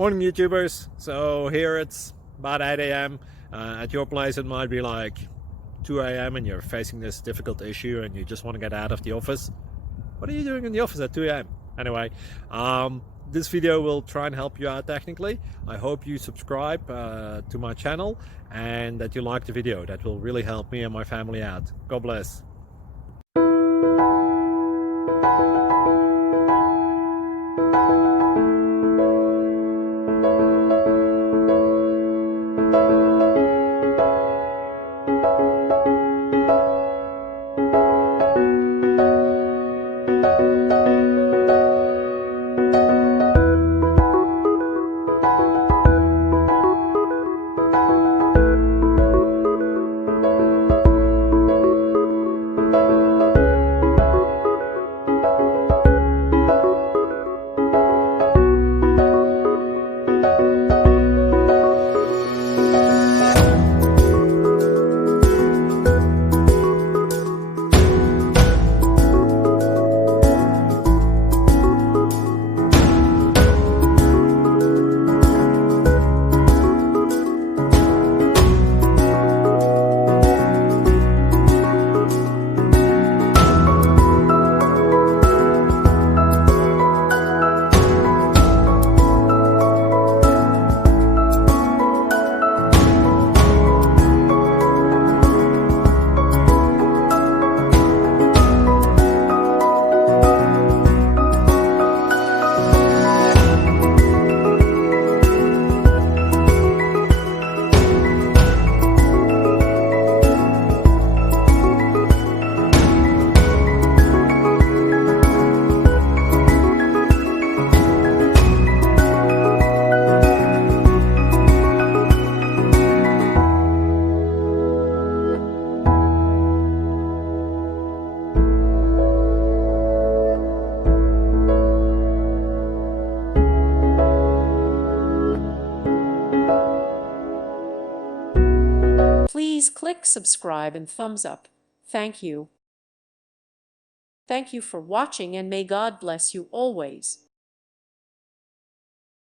Morning YouTubers. So here it's about 8 a.m. At your place it might be like 2 a.m. and you're facing this difficult issue and you just want to get out of the office. What are you doing in the office at 2 a.m.? Anyway, this video will try and help you out technically. I hope you subscribe to my channel and that you like the video. That will really help me and my family out. God bless. Please click subscribe and thumbs up. Thank you. Thank you for watching and may God bless you always.